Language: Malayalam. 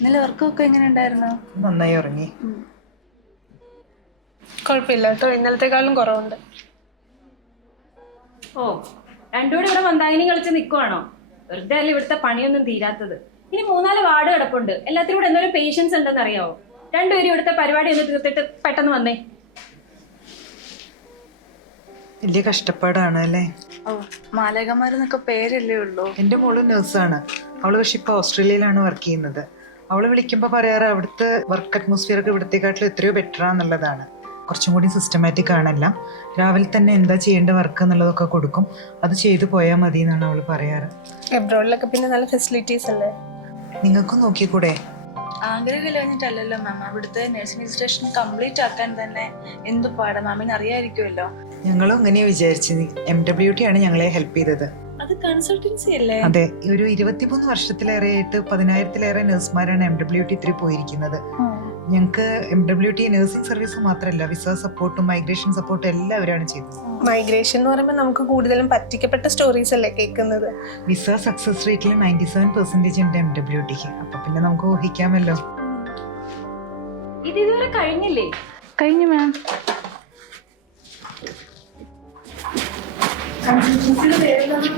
ഇന്നലെ വർക്കൊക്കെ എങ്ങനെ ഉണ്ടായിരുന്നു? നന്നായി ഉറങ്ങി. കുഴപ്പമില്ല കേട്ടോ, ഇന്നലത്തെക്കാളും കുറവുണ്ട്. ഓ, രണ്ടുകൂടി ഇവിടെ മന്ദാകിനി കളിച്ച് നിൽക്കുവാണോ? വെറുതെ അല്ല ഇവിടുത്തെ പണിയൊന്നും തീരാത്തത്. ഇനി 3-4 വാർഡ് കിടപ്പുണ്ട്. എല്ലാത്തിനും കൂടെ എന്തോരം പേഷ്യൻസ് ഉണ്ടെന്ന് അറിയാവോ? രണ്ടുപേരും ഇവിടുത്തെ പരിപാടി ഒന്ന് തീർത്തിട്ട് പെട്ടെന്ന് വന്നേ. വലിയ കഷ്ടപ്പാടാണ് അല്ലേ? ഓ, മാലകന്മാരെന്നൊക്കെ പേരല്ലേ ഉള്ളൂ. എൻ്റെ മോള് നഴ്സാണ്. അവള് പക്ഷെ ഇപ്പൊ ഓസ്ട്രേലിയയിലാണ് വർക്ക് ചെയ്യുന്നത്. അവള് വിളിക്കുമ്പോൾ പറയാറ് അവിടുത്തെ വർക്ക് അറ്റ്മോസ്ഫിയർ ഒക്കെ ഇവിടത്തെക്കാട്ടിലും എത്രയോ ബെറ്റർ ആണെന്നുള്ളതാണ്. കുറച്ചും കൂടി സിസ്റ്റമാറ്റിക് ആണെല്ലാം. രാവിലെ തന്നെ എന്താ ചെയ്യേണ്ട വർക്ക് എന്നുള്ളതൊക്കെ കൊടുക്കും. അത് ചെയ്തു പോയാൽ മതി എന്നാണ് അവള് പറയാറ്. എബ്രോഡിലൊക്കെ പിന്നെ നല്ല ഫെസിലിറ്റീസ് അല്ലേ? നിങ്ങൾക്കും നോക്കിക്കൂടെ? ആഗ്രഹം കഴിഞ്ഞിട്ടല്ലല്ലോ മാം, അവിടുത്തെ നഴ്സിംഗ് രജിസ്ട്രേഷൻ കംപ്ലീറ്റ് ആക്കാൻ തന്നെ എന്ത് പാടാ മാമിന് അറിയായിരിക്കുമല്ലോ. ഞങ്ങളും അങ്ങനെ വിചാരിച്ചത്. MWT ആണ് ഞങ്ങളെ ഹെൽപ്പ് ചെയ്തത്. അത് കൺസൾട്ടൻസി അല്ലേ? അതെ, ഒരു 23 വർഷത്തിലേറെയായിട്ട് 10,000-ലേറെ നഴ്സുമാരാണ് MWT 3 പോയിരിക്കുന്നത്. ഞങ്ങൾക്ക് MWT നഴ്സിംഗ് സർവീസ് മാത്രമല്ല, വിസ സപ്പോർട്ടും മൈഗ്രേഷൻ സപ്പോർട്ടും എല്ലാവരാണ് ചെയ്തത്. മൈഗ്രേഷൻ എന്ന് പറയുമ്പോൾ നമുക്ക് കൂടുതലും പറ്റിക്കപ്പെട്ട സ്റ്റോറീസ് അല്ലേ കേൾക്കുന്നത്. വിസ സക്സസ് റേറ്റിൽ 97% ഉണ്ട് MWTക്ക്. അപ്പൊ പിന്നെ നമുക്ക് ഊഹിക്കാമല്ലോ. ഇത് ഇതുവരെ കഴിഞ്ഞില്ലേ? കഴിഞ്ഞു മാം. കൺസൾട്ടൻസിയുടെ പേരെന്താണ്?